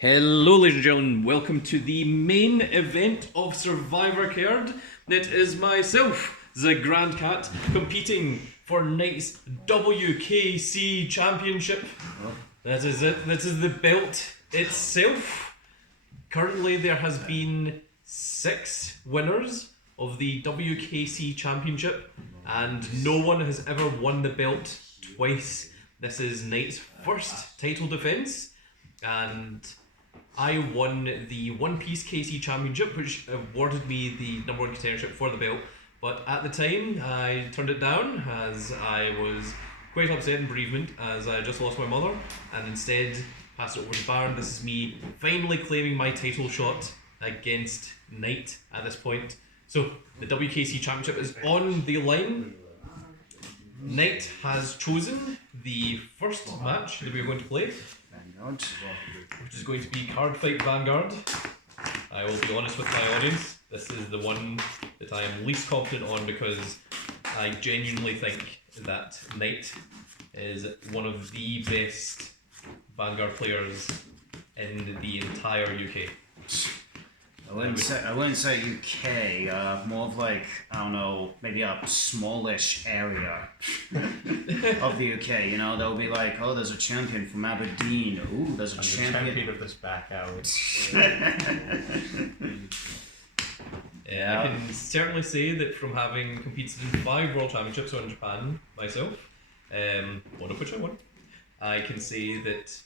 Hello ladies and gentlemen, welcome to the main event of Survivor Kerd. It is myself, the Grand Cat, competing for Knite's WKC Championship. That is it, this is the belt itself. Currently there has been 6 winners of the WKC Championship and no one has ever won the belt twice. This is Knite's first title defense and I won the One Piece KC Championship, which awarded me the #1 contendership for the belt. But at the time, I turned it down as I was quite upset in bereavement as I just lost my mother, and instead passed it over to Baron. This is me finally claiming my title shot against Knite at this point. So the WKC Championship is on the line. Knite has chosen the first match that we are going to play. Vanguard. Which is going to be Cardfight Vanguard. I will be honest with my audience, this is the one that I am least confident on because I genuinely think that Knite is one of the best Vanguard players in the entire UK. I wouldn't say UK, more of like, I don't know, maybe a smallish area of the UK, you know, they'll be like, oh, there's a champion from Aberdeen, ooh, there's a champion of this back alley. Yeah, I can certainly say that from having competed in 5 World Championships in Japan myself, one of which I won, I can say that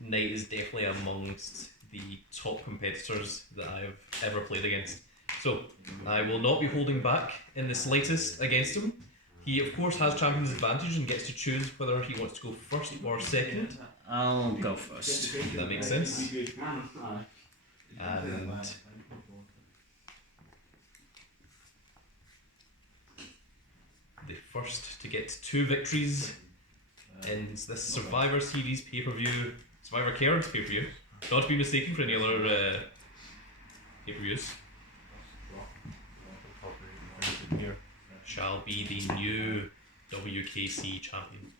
Knite is definitely amongst the top competitors that I have ever played against. So, I will not be holding back in the slightest against him. He of course has champion's advantage and gets to choose whether he wants to go first or second. I'll go first. That makes sense. And the first to get 2 victories in this Survivor Series pay-per-view, Survivor Kerd pay-per-view, not to be mistaken for any other pay-per-views, shall be the new WKC champion.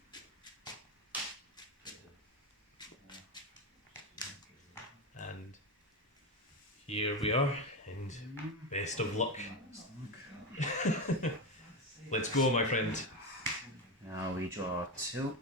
And here we are, and best of luck. Let's go, my friend. Now we draw 2.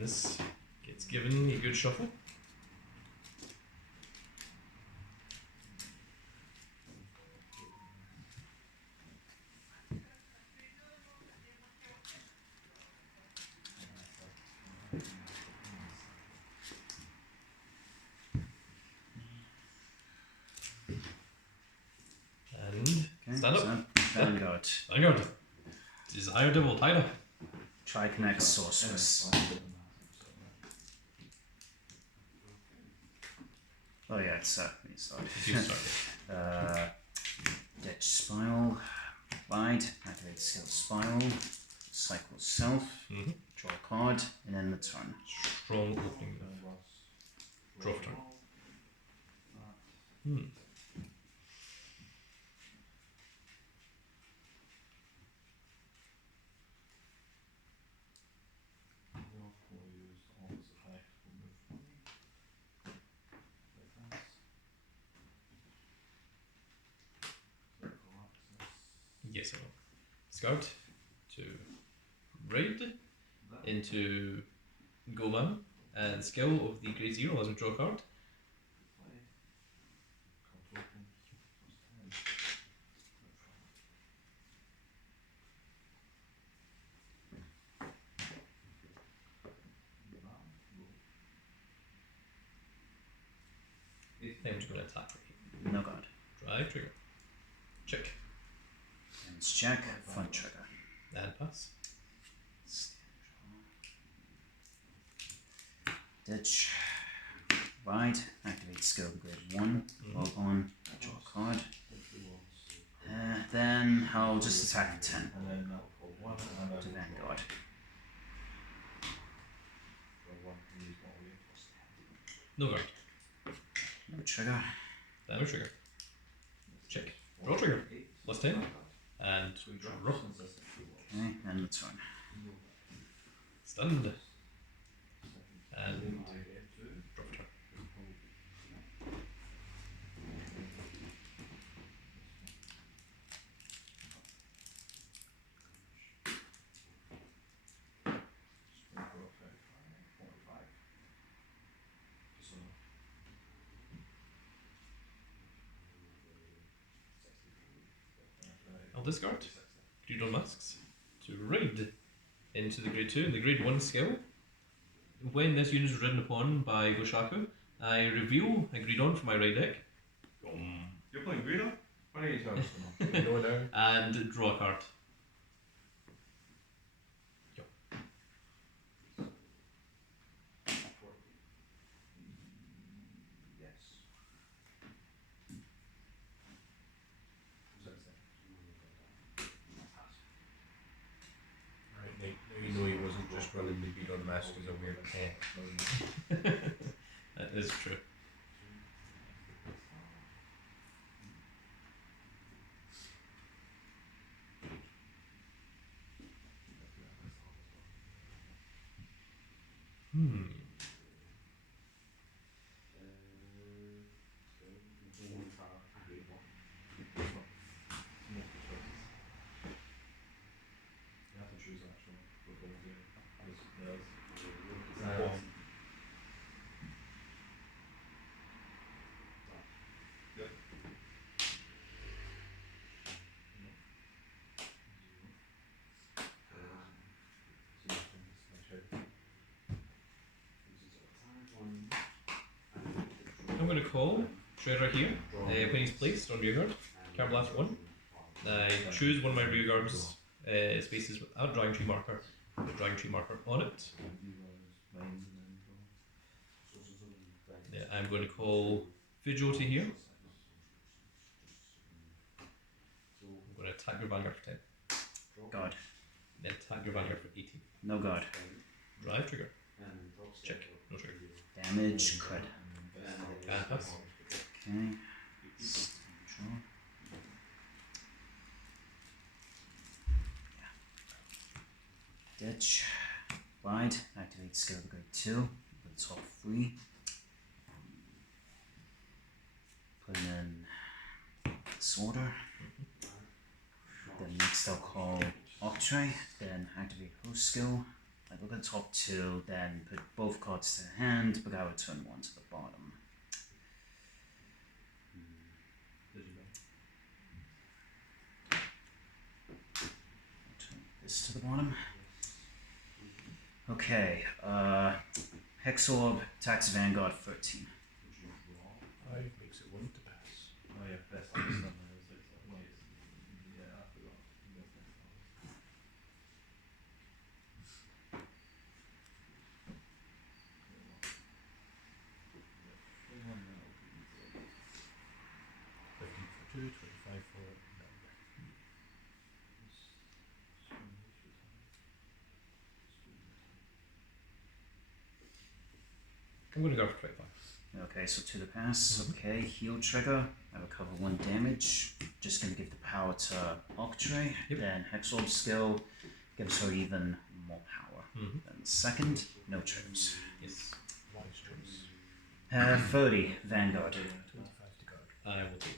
This gets given a good shuffle. And stand up. Vanguard. Vanguard. Desire Devil, Tyler. Tri-Connect Sorceress. Oh yeah, it's me, sorry. You start. Ditch Spiral. Wide. Activate Skill Spiral. Cycle Self. Draw a card, and then the turn. Strong opening. Draw for turn. Yes, I will. Scout to raid into Goman and skill of the Grade 0 as we draw a card. I'm just going to attack. No guard. Drive trigger. Check. It's check, front trigger. And pass. Ditch. Right, activate skill grade 1, log on, draw a card. Then I'll just attack the 10 to Vanguard. No guard. No trigger. Damage trigger. Check. Draw trigger. Plus 10. And draw. Okay, and the turn. Stunned. And drop turn. I'll discard 3 drawn masks to raid into the grade 2 and the grade 1 skill. When this unit is ridden upon by Goshaku, I reveal a Greedon from my right deck. You're playing Greedo? Why don't you tell us now? And draw a card. Now you know he wasn't just running the beat on the mask as a weird pet. That is true. I'm going to call Shredder here. When he's placed on rearguard, Card Blast 1. I choose one of my rearguard's spaces without a drawing tree marker, with a drawing tree marker on it. I'm going to call Vigil to here. I'm going to attack your Vanguard for 10. Guard. Then attack your Vanguard for 18. No guard. Drive trigger. Check. No trigger. Damage, cred. And pass. Okay. Draw. Ditch. Wide. Activate skill grade 2. The top 3. Put in disorder. Then next I'll call Octray. Then activate host skill. I look at the top 2, then put both cards to the hand, but I will return 1 to the bottom. Turn this to the bottom. Okay, Hex Orb attacks Vanguard 13. Makes it 1 to pass. Two, 25 for I'm going to go for 25. Okay, so to the pass. Okay, heal trigger. I recover 1 damage. Just gonna give the power to Octray. Yep. Then Hex Orb skill gives her even more power. Then second, no triggers. Yes. wise choice. 30, Vanguard. 25 to guard. I will take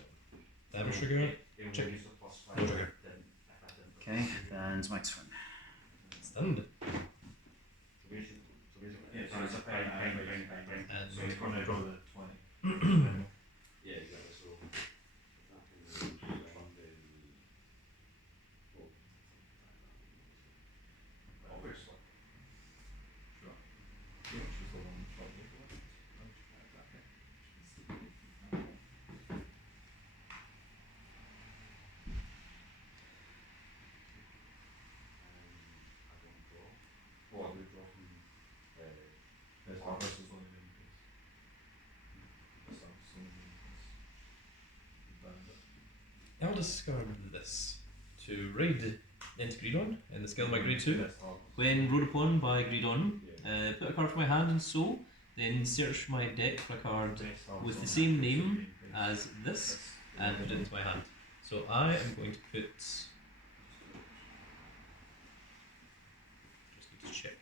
that. Damage trigger. Check. No trigger. Okay, then it's my turn. Stunned. So And it's going to draw the 20. discard this to raid into Greedon in the skill of my grade 2. When rode upon by Greedon, put a card from my hand and so, then search my deck for a card with the same name as this and put it into my hand. So I am going to put. Just need to check.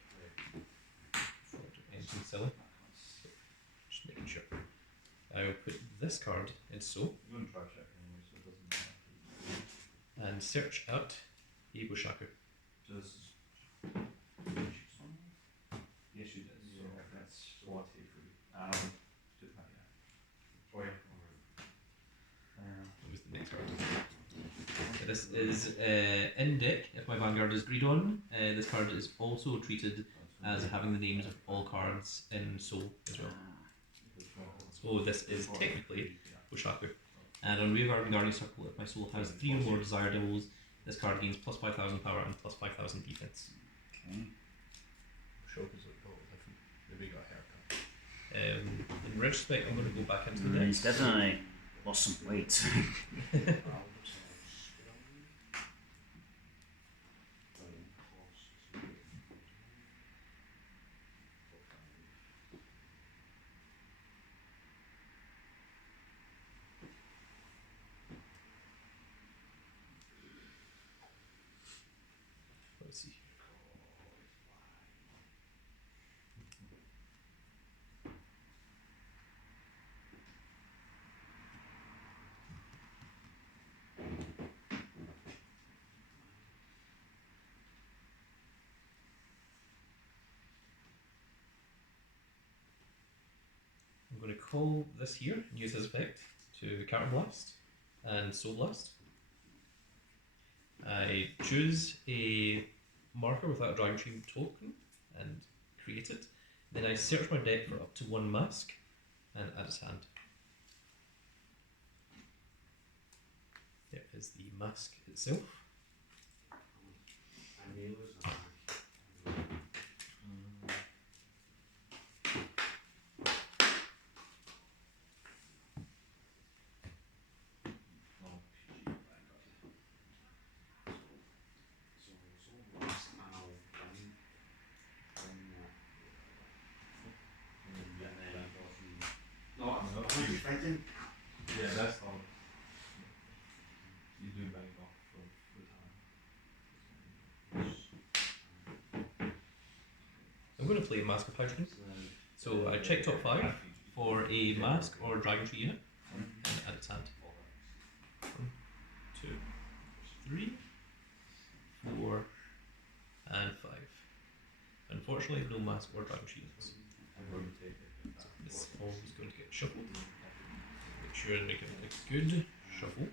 Before I do anything silly. So, just making sure. I will put this card in so. And search out Ibushaku. Yes, she does. Yeah, that's what he What was the next card? Okay, this is in deck. If my Vanguard is Greedon, this card is also treated as having the names of all cards in Soul as well. So this is technically Bushaku. And on Vanguard and Guardian Circle, if my Soul has 3 or more Desire Devils, this card gains plus 5,000 power and plus 5,000 defense. Okay. Shoka's a total different. Maybe got a haircut. In retrospect, I'm going to go back into the deck. He's definitely lost some weight. Let's see. I'm going to call this here and use his effect to Counter Blast and Soul Blast. I choose a marker without a Dragon Tree token and create it. Then I search my deck for up to 1 mask and add its hand. There is the mask itself. Yeah, that's all. You do bang off for the time. I'm going to play Mask of Hydrogen. So I check top 5 for a mask or Dragon Tree unit and add its hand. 1, 2, 3, 4, and 5. Unfortunately, no mask or Dragon Tree units. So this all is going to get shuffled. Make sure and make it a good shuffle.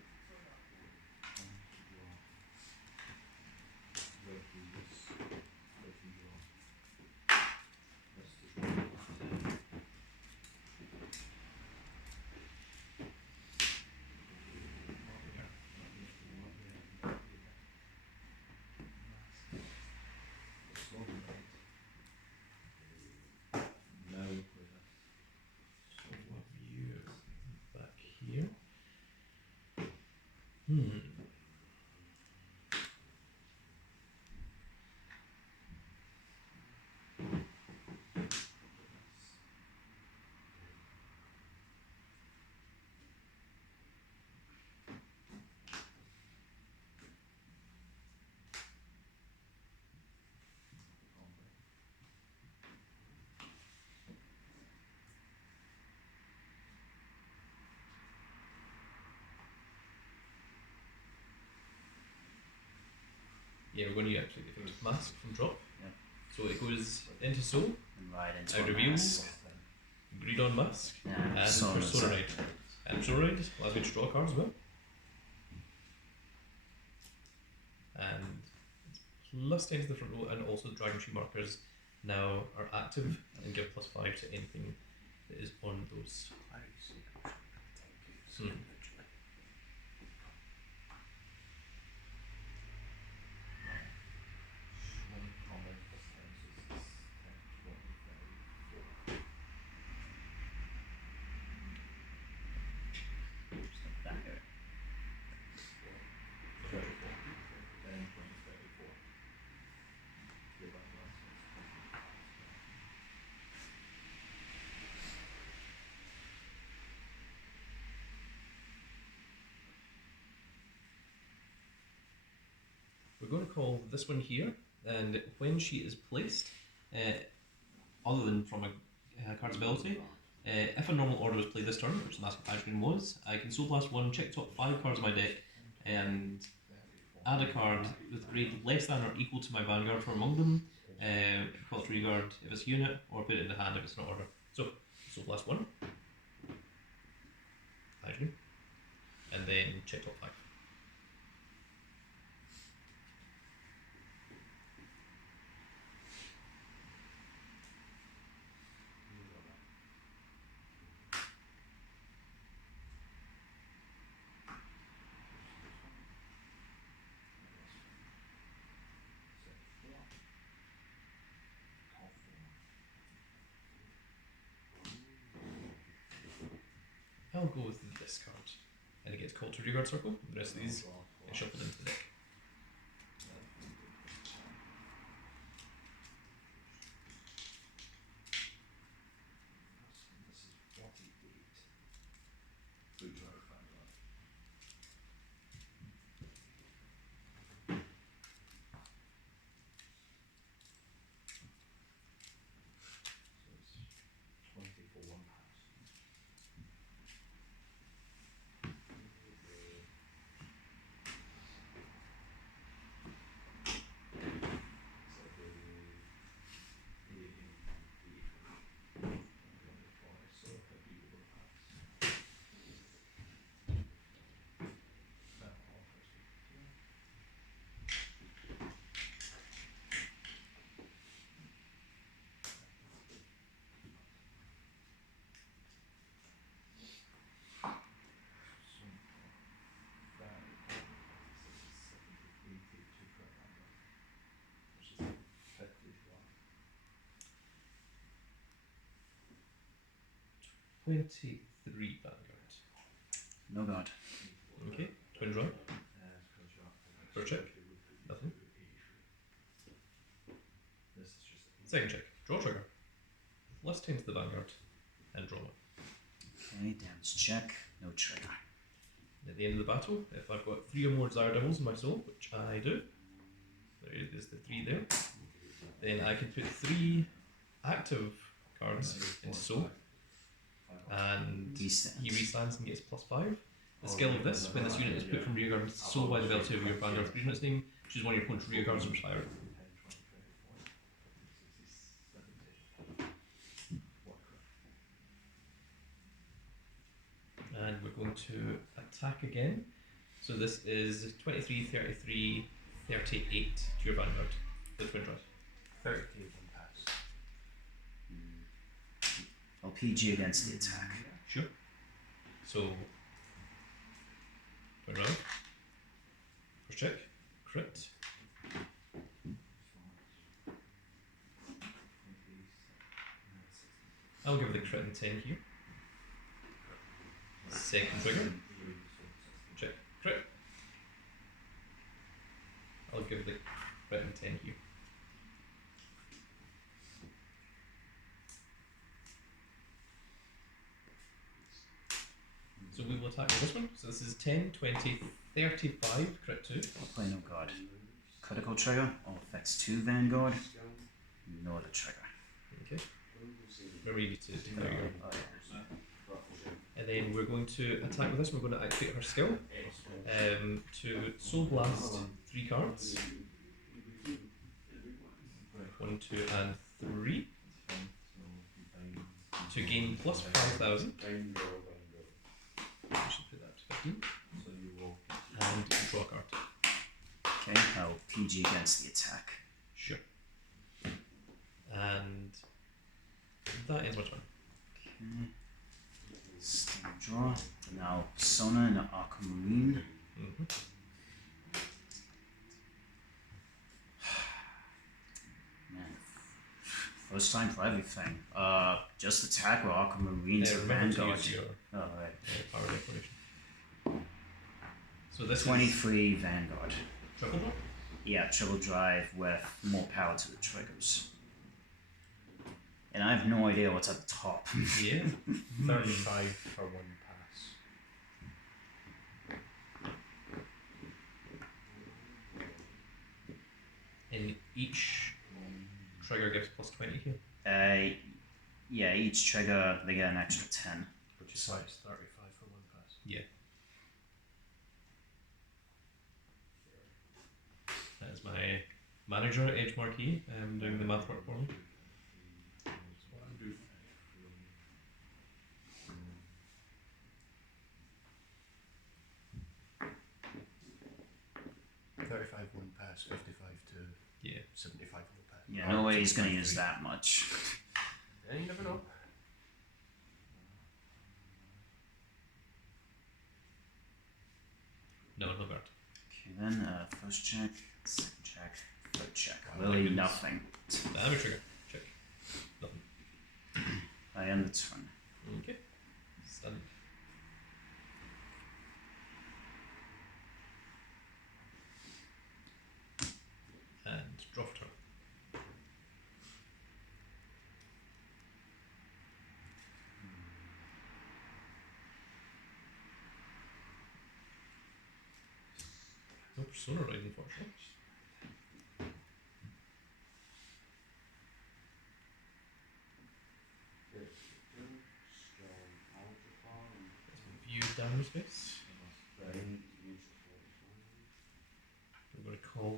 Yeah, we're going to actually get the mask from drop. Yeah. So it goes into Soul, And right into I a reveal mask. Greedon Mask, Yeah, and Sonoride. Sonoride. And Sonoride allows me to draw a card as well. And it's plus 10 to the front row, and also the Dragon Tree markers now are active and give plus 5 to anything that is on those. call this one here, and when she is placed, other than from a card's ability, if a normal order was played this turn, which the Mask of Passion was, I can Soul Blast 1, check top 5 cards of my deck, and add a card with grade less than or equal to my Vanguard from among them, call it Reguard if it's a unit, or put it in the hand if it's not order. So, Soul Blast 1, Passion, and then check top 5. I'll go with this card, and it gets called to Reguard Circle. The rest of these get shuffled into the deck. Three Vanguard. No god. Okay, twin draw. First check. Nothing. Second check. Draw trigger. Less 10 to the Vanguard. And draw one. Okay, damage check. No trigger. At the end of the battle, if I've got 3 or more Desire Devils in my soul, which I do, there is the 3 there, then I can put 3 active cards into soul. And he restands and gets +5. The skill of this, when this unit is put from rearguard to soul by the ability of your Vanguard unit's name, choose one of your opponent's rearguards or higher. And we're going to attack again. So this is 23, 33, 38 to your Vanguard. The twin draws. 30 one pass. I'll PG against the attack. Sure. So, twin draw. First check. Crit. I'll give the crit and 10 here. Second trigger. Check. Crit. I'll give the crit and 10 here. So we will attack with this one. So this is 10, 20, 35, crit 2. I'll play no god. Critical trigger. All effects 2 Vanguard. No other trigger. Okay. Remember you need to declare your... Oh, yeah. And then we're going to attack with this. We're going to activate her skill to Soul Blast 3 cards. 1, 2, and 3. To gain plus 5,000. I should put that to 15. And draw a card. Okay, I'll PG against the attack. Sure. And that ends my turn. Okay. Stand draw. Now Sona and Aquamarine. Man, first time for everything. Just attack or Aquamarine's Remember to Vanguard. use your Oh, right. power declaration. So this 23 Vanguard. triple draw? Yeah, triple drive with more power to the triggers. And I have no idea what's at the top. Yeah. 35 for one pass. Each trigger gives plus 20 here. Yeah, each trigger they get an extra 10. Which is like 35 for one pass. Yeah. That is my manager, Edge Marquee, doing the math work for me. That's what I'm doing. 35 one pass, 55 to Yeah. 75 one pass. Yeah, no way he's gonna use that much. Yeah, you never know. No guard. Okay, then first check, second check, third check. Literally nothing. Damage trigger. Check. Nothing. I end the turn. Okay. Stun. And draw for turn. No persona right, unfortunately. View damage space. We're going to call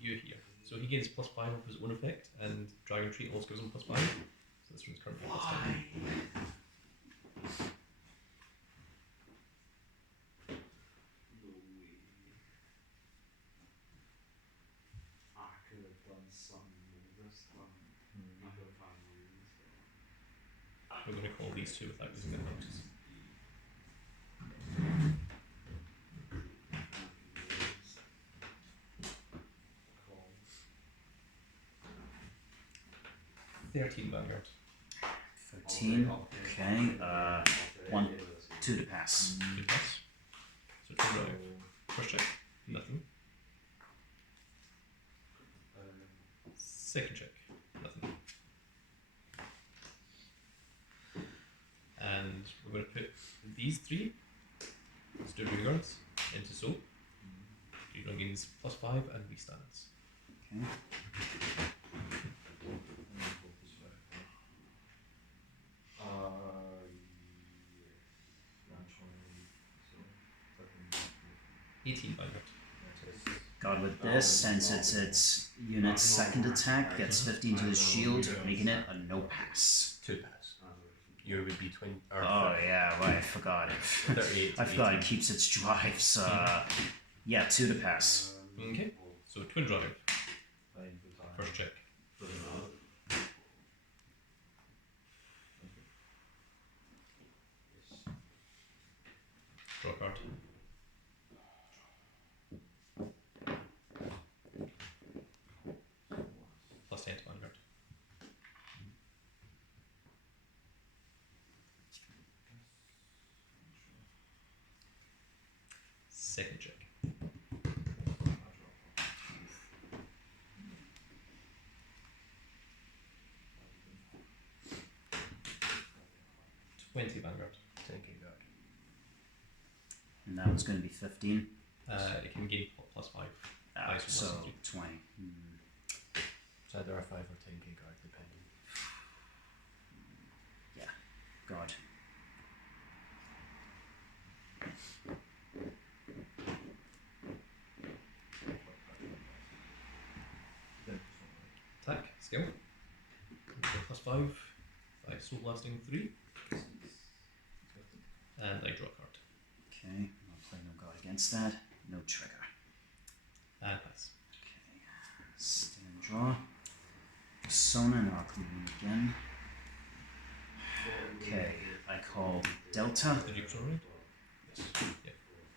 you here. So he gains +5 of his own effect, and Dragon Treat also gives him +5. So this one's currently +10. We're going to call these two without using their bonuses. Vanguard. 13. Okay. 1, 2 to pass. Good pass. So 2 drive. First check. Nothing. Second check. Nothing. And we're going to put these 3 Stone Guards into soap. You don't gains +5 and restands. Okay. Yeah. 18 Vanguard. God, with this, since it's its unit's second attack, gets 15 to his shield, making it a no pass. 2 pass. You would be 20. Or Oh yeah, right, I forgot. 38. I forgot it keeps its drives. Yeah, 2 to pass. Okay, so twin drive. First check. Draw a card. +10 to Vanguard. Second check. $20 Vanguard. 10k guard. And that one's going to be 15. It can gain +5. Nice, So less than 20. It's either a 5 or 10k guard, depending. God. Attack, skill. +5. 5 soul blasting 3. And I draw a card. Okay, I'll play no guard against that. No trigger. And pass. Okay, stand draw. Persona, and I'll come in again. Okay, I call Delta. Did you persona right? Yes.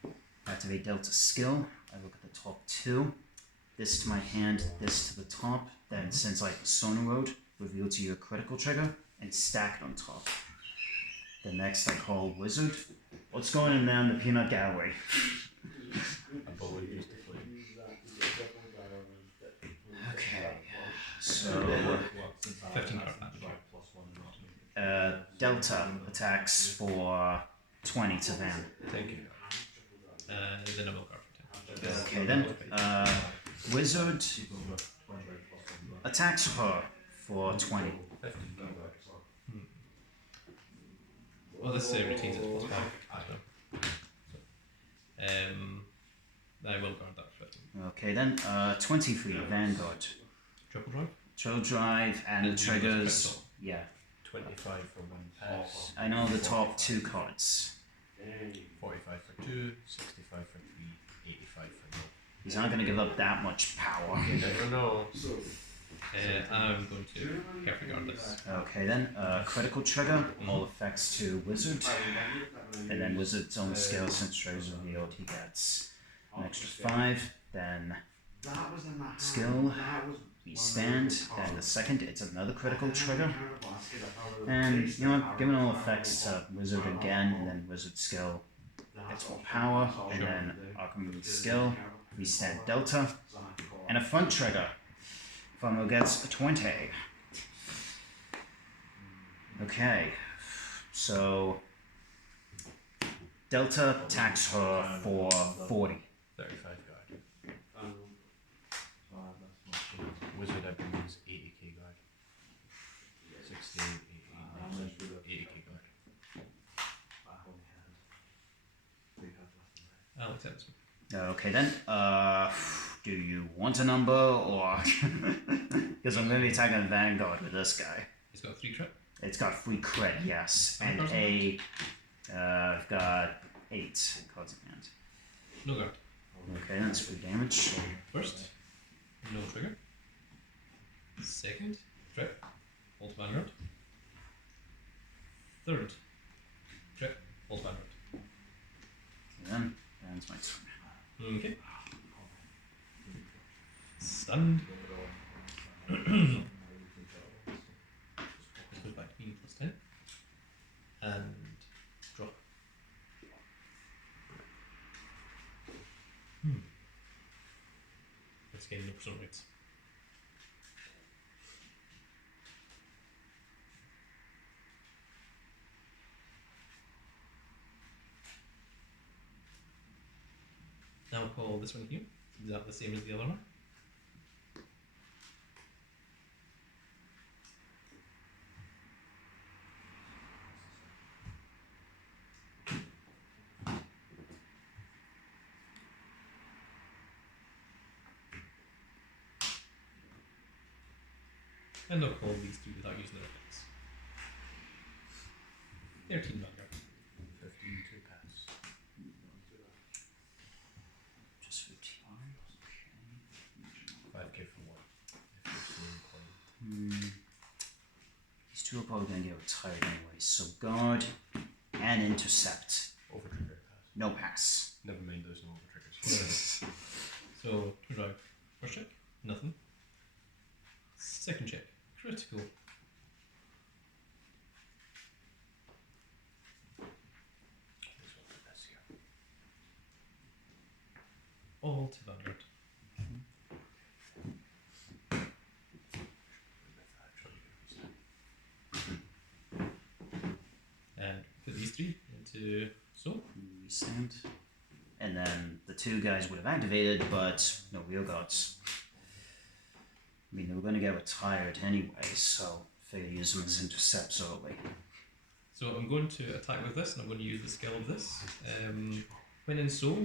Yep. Activate Delta skill. I look at the top 2. This to my hand, this to the top. Then, since I Persona Road, reveal to you a critical trigger and stack it on top. The next I call Wizard. What's going on down the peanut gallery? A bully used to play. Okay, so 15 card damage. Delta attacks for 20 to Van. 10k guard. Then I will card for 10. Okay then, Wizard attacks her for 20. 15 Vanguard. Well, this retains its plus 5 as well. So, I will guard that for 15. Okay then, 20 for you, Vanguard. Triple drive? Triple drive and And triggers. critical. Yeah, 25 for 1 pass. I know the top 2 cards. 45 for 2, 65 for 3, 85 for 0. He's not going to give up that much power. You never know. I'm going to carefully guard this. Okay then, critical trigger, all effects to wizard. And then wizard's own skill since triggers revealed, he gets an extra 5. Then skill, we stand. Then the second, it's another critical trigger. And you know what, giving all effects to wizard again, and then wizard skill gets more power. And then alchemy skill, we stand delta. And a front trigger. Funnel gets a 20. Okay, so delta attacks her for 40. 35 guard. Wizard, I believe, is 80k guard. 60, 80k guard. I'll accept this one. Okay then, do you want a number or... Because I'm going to be attacking the Vanguard with this guy. He's got 3 crit. It's got 3 crit, yes, and I've got 8 cards in hand. No guard. Okay, that's 3 damage. First, no trigger. Second, trip, ult Vanguard. Third, trip, ult Vanguard. And then, that's my turn. Okay. Stunned. This goes back to being plus 10. And drop. Let's get no percent rates. Now we'll call this one here. Is that the same as the other one? And I'll call these two without using their effects. 13 Vanguard. 15 to pass. Just routine. 5k for 1. 15 These two are probably going to get retired anyway, so guard and intercept. over trigger pass. No pass. Never mind, there's no over triggers. So, two drive. First check, nothing. Second check, critical. All to Vanguard. And put these three into so. We stand. And then the two guys would have activated, but no real gods. I mean, they were going to get retired anyway, so figure use them as intercepts early. So I'm going to attack with this, and I'm going to use the skill of this. When in so,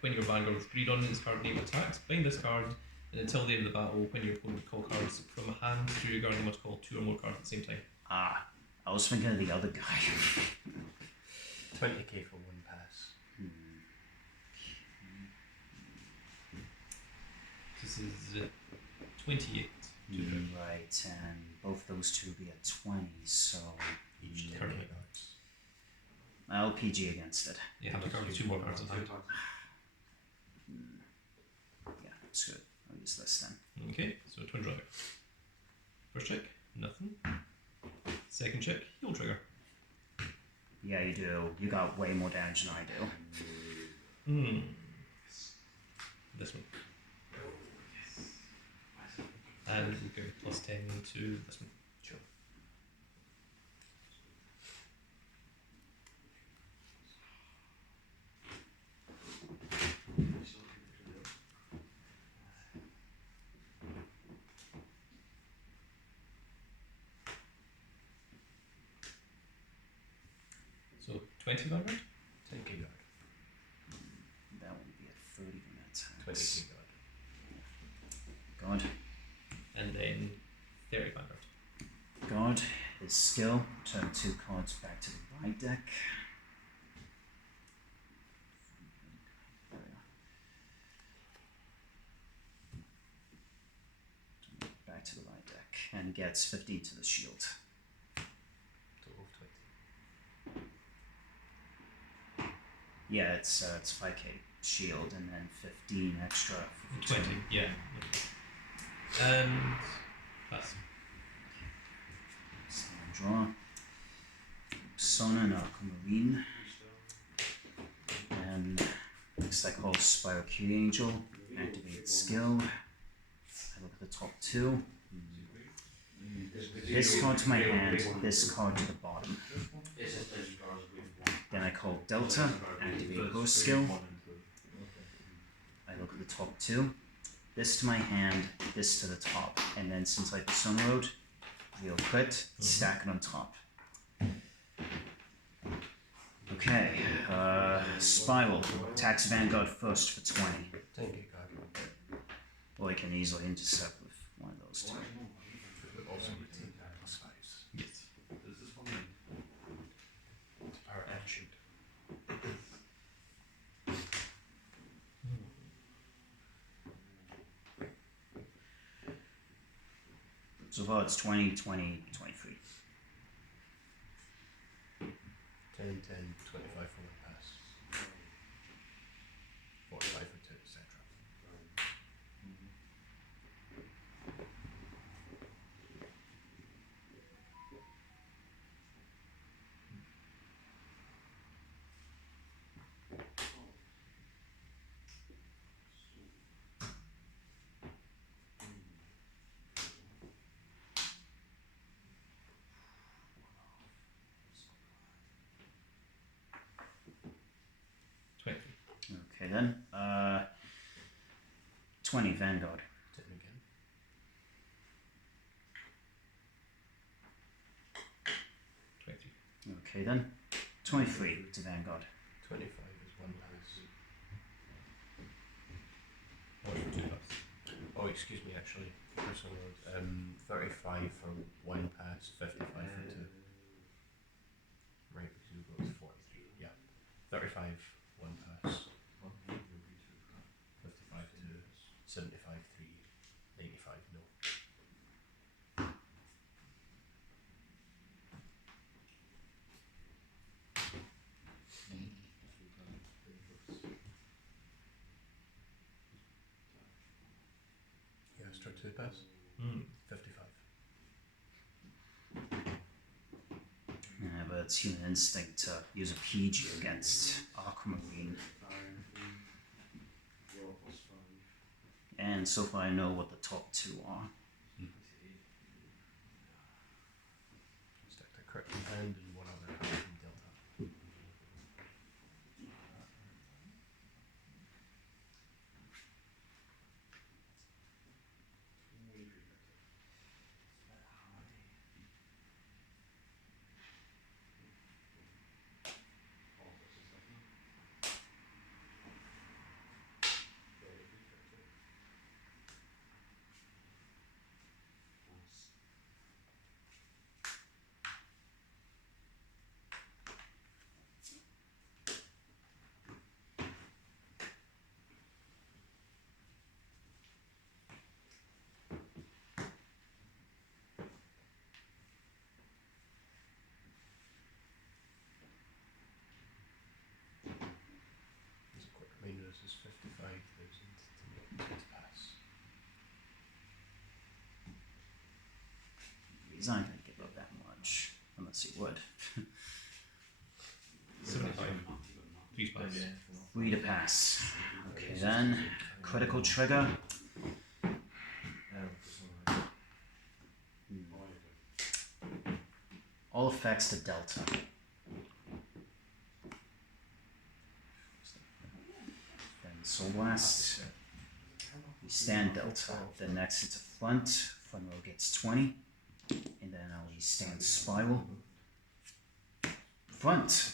when your Vanguard with greed on its card name attacks, bind this card, and until the end of the battle, when your opponent call cards from a hand to your guard, you must call 2 or more cards at the same time. Ah, I was thinking of the other guy. 20k for 1 pass. This is 28. Right, and both those two will be at 20, so Each 10 Currently. cards. I'll PG against it. You have a card with 2 more cards at hand. Yeah, that's good. I'll use this then. Okay, so twin drive. First check, nothing. Second check, heal trigger. Yeah, you do. You got way more damage than I do. This one. And we go plus 10 to this one. Sure. 20 Vanguard? 10k guard. That would be a 30 minute 20k guard. God. And then 30 Vanguard. God, his skill, turn 2 cards back to the right deck. Back to the right deck and gets 15 to the shield. Total of 20. Yeah, it's 5k shield and then 15 extra for 20, yeah. And pass. Stand draw. Sona and Aquamarine. And next I call Spiral Q Angel. Activate skill. I look at the top 2. This card to my hand, this card to the bottom. Then I call Delta, activate Ghost skill. I look at the top 2. This to my hand, this to the top. And then since I Persona Road, real crit, stack it on top. Okay, Spiral, attacks Vanguard first for 20. 10k guard. Or I can easily intercept with one of those 2. Could also retain +5s. Yes. It's power action. So far it's 20, 20, 23. 10, 10, 25 for one pass. 45 for 2, etc. Okay then, 20 Vanguard. 10 again. Okay then, 23 to Vanguard. 25 is one pass. Or 2 pass. Oh, excuse me, actually. Persona Road. 35 for one pass, 55 for 2. Right, because we go with 43. Yeah. 35, one pass. 55 2, 75 3, 85 no. Yeah, start 2 pass. 55. Yeah, but it's human instinct to use a PG against Aquamarine. And so far I know what the top 2 are. Stack the crit in hand and one other card from Delta. There's a quick reminder, this is 55,000 to make it pass. He's not going to give up that much, unless he would. 75. 3 pass. 3 to pass. Okay then, critical trigger. All effects to Delta. Then Soul Blast. We stand Delta. Then next it's a front. Front row gets 20. And then we stand Spiral. Front.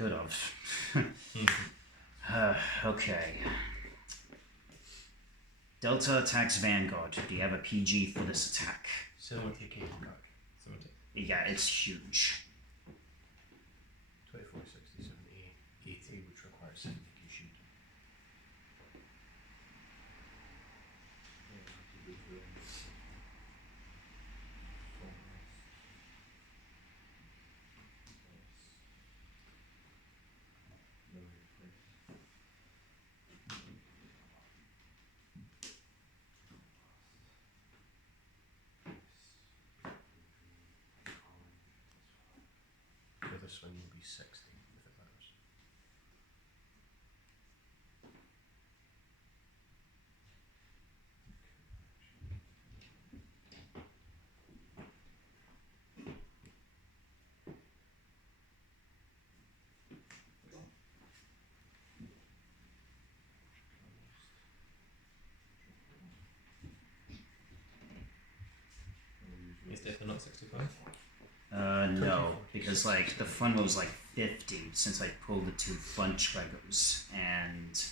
could have. Okay. Delta attacks Vanguard. Do you have a PG for this attack? 70k card. 70. Yeah, it's huge. 24, 60, 70, 80, which requires 70k shield. The other swing will be 60 if it matters. It's definitely not 65. No, because like the front row was like 50 since I pulled the 2 front triggers, and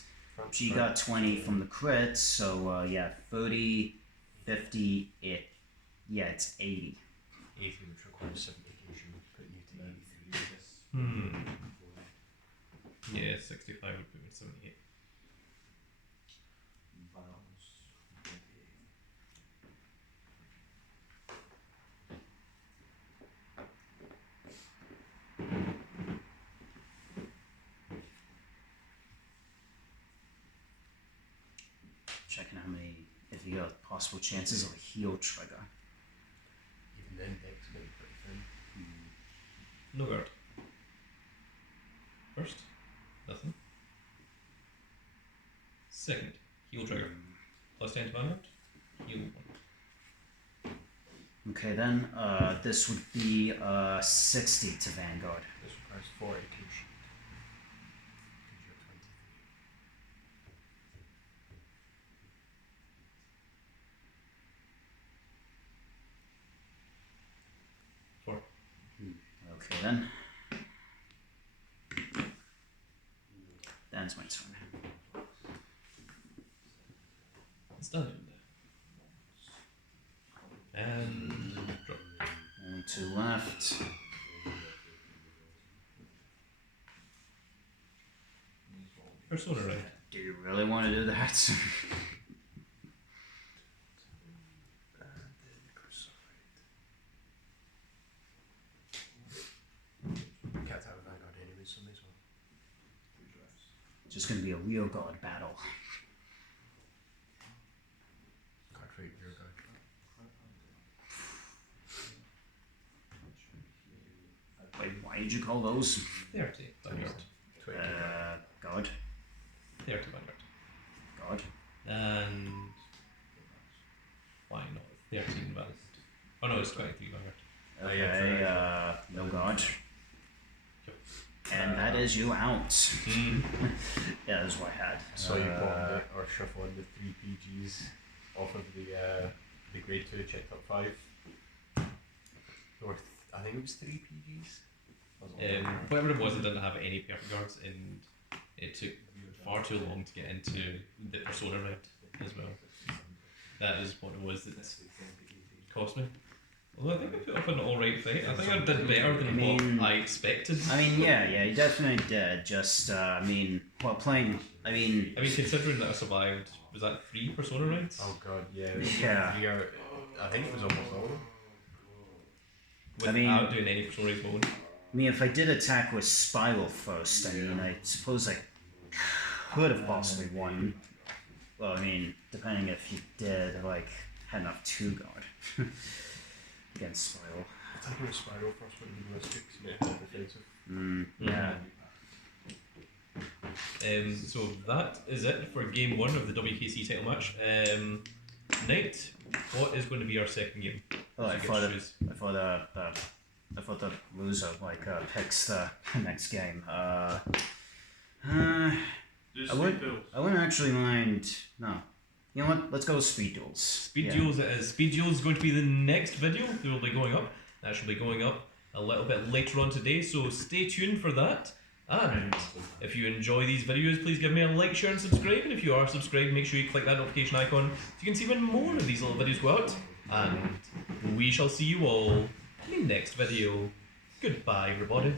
she got 20 from the crit, so yeah, 30, 50, it's 80. 80, which requires 70k shield, putting you to 83. Yeah, 65 would put me at 78. Checking how many, if you got possible chances of a heal trigger. Even then, X might be pretty thin. No guard. First, nothing. Second, heal trigger. Plus 10 to Vanguard. Heal 1. Okay then, this would be 60 to Vanguard. This requires 40k shield. Because you're 23. 4. Okay then. That's my turn. It's done. And drop. Only 2 left. Persona round. Do you really want to do that? Can't have a Vanguard anyways, so may as well. Just gonna be a real god battle. Cardfight, rear guard. Wait, why did you call those? 30 Vanguard. 20 God. 30 Vanguard. God. And why not 13 Vanguard? Oh no, it's 23 Vanguard. Okay, no god. And that is you out. Yeah, that's what I had. So you bought it or shuffling the 3 PGs off of the grade 2 check top 5. Or I think it was 3 PGs. Whatever it was, it didn't have any perfect guards, and it took far too long to get into the persona round as well. That is what it was that cost me. Although I think I put up an alright fight. I think I did better than what I expected. I mean, yeah, you definitely did. Just, while playing, considering that I survived, was that 3 persona rounds? Oh god, yeah. Yeah. I think it was almost all of them. Without doing any persona rounds mode. I mean, if I did attack with Spiral first, I suppose I could have possibly won. Well, depending if you did, had enough 2 guard against Spiral. Attacking with Spiral first would have been risky because you might have defensive. Yeah. So that is it for game 1 of the WKC title match. Knite, what is going to be our second game? Well, I You get thought to the choose. loser picks the next game. I wouldn't actually mind. No, you know what? Let's go with speed duels. Speed duels it is. Speed duels is going to be the next video that will be going up. That should be going up a little bit later on today, so stay tuned for that. And if you enjoy these videos, please give me a like, share and subscribe. And if you are subscribed, make sure you click that notification icon so you can see when more of these little videos go out. And we shall see you all in the next video. Goodbye, everybody.